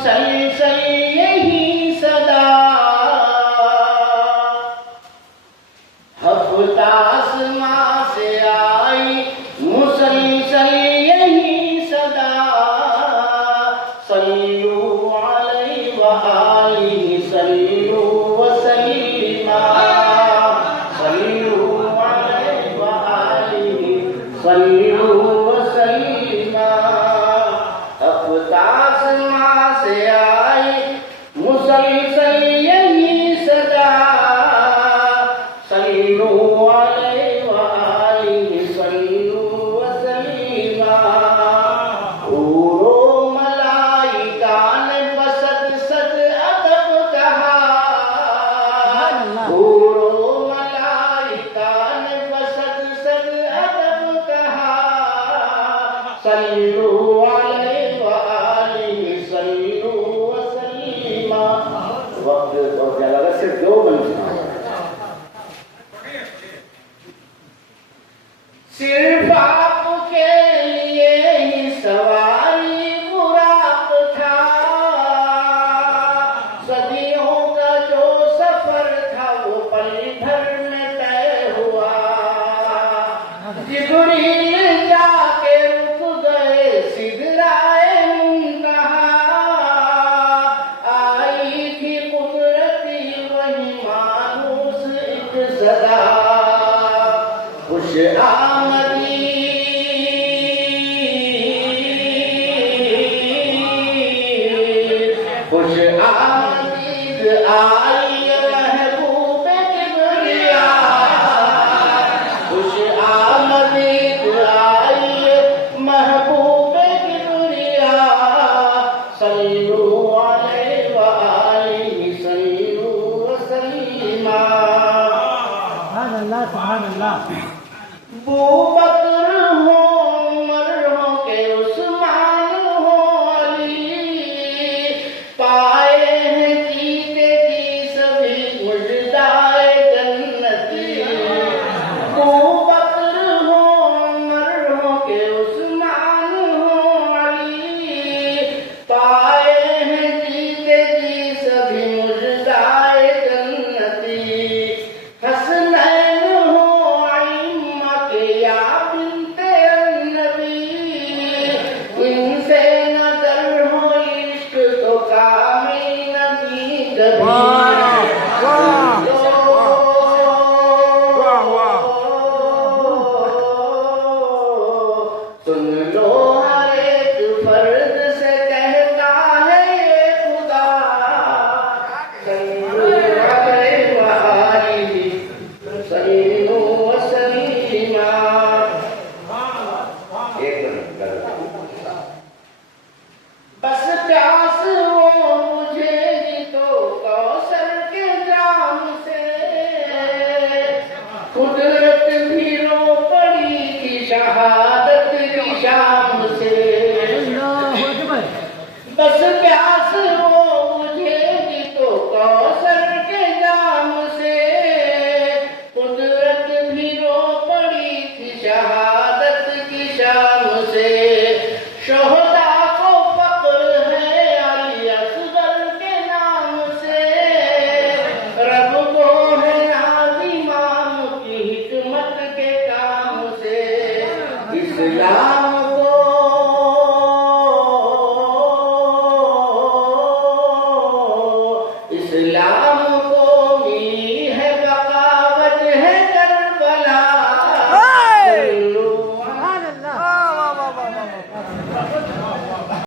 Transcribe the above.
मुसलसल यही सदा, हफ्ता आसमां से आई मुसलसल यही सदा। सल्लू अलैहि व आलिहि सल्लू व सल्लिमा, सल्लू अलैहि व आलिहि सल्लू व सल्लिमा। हफ्ता आसमां से आई मुसलसल यही सदा, सल्लू अलैहि व आलिहि सल्लू व सल्लिमा। हूरो मलाइका ने बसत सद अदब कहा, हूरो मलाइका ने बसत सद अदब कहा। सल्लू अलैहि व आलिहि सल्लू व सल्लिमा। वक्त बहुत ज्यादा लगा, सिर्फ 2 बंद सुनाओ। सिर्फ आपके लिए ही सवारी बुराक था, सदियों का जो सफर था वो पल भर में तय हुआ। जिब्रील जाके रुक गए सिदराए मुंतहा, आई थी कुदरती वही मानूस एक सदा। खुश आमदी खुश आमदीद आई महबूबे किबरिया, खुश आमदीद आई महबूबे किबरिया। सल्लू अलैहि व आलिहि सल्लू व सल्लिमा। सुभान अल्लाह, सुभान अल्लाह। बू बकर हो, उमर हो के उस्मान हो अली, पाए हैं जीते जी सभी मुजदाए जन्नती। बू बकर हो, उमर हो के उस्मान हो अली, पाए हैं जीते जी सभी मुजदाए जन्नती। हसनैन हो अइम्मा के या बिन्ते अन्नबी, इनसे नजर हो इश्क तो कामिल नबी कभी। सुन लो हर एक फर्द से कहता है ये खुदा। सल्लू अलैहि व आलिहि सल्लू व सल्लिमा। एक मिनट, बस प्यास वो बुझेगी तो कौसर के जाम से, कुदरत भी रो पड़ी थी शहादत की शाम से। अल्लाहु अकबर। बस प्यास वो बुझेगी तो कौसर के जाम से, कुदरत भी रो पड़ी थी शहादत की शाम से। शोहदा को फक्र है अली असगर के नाम से, रब को है नाज इमाम की हिकमत के काम से। इस्लाम को इस्लाम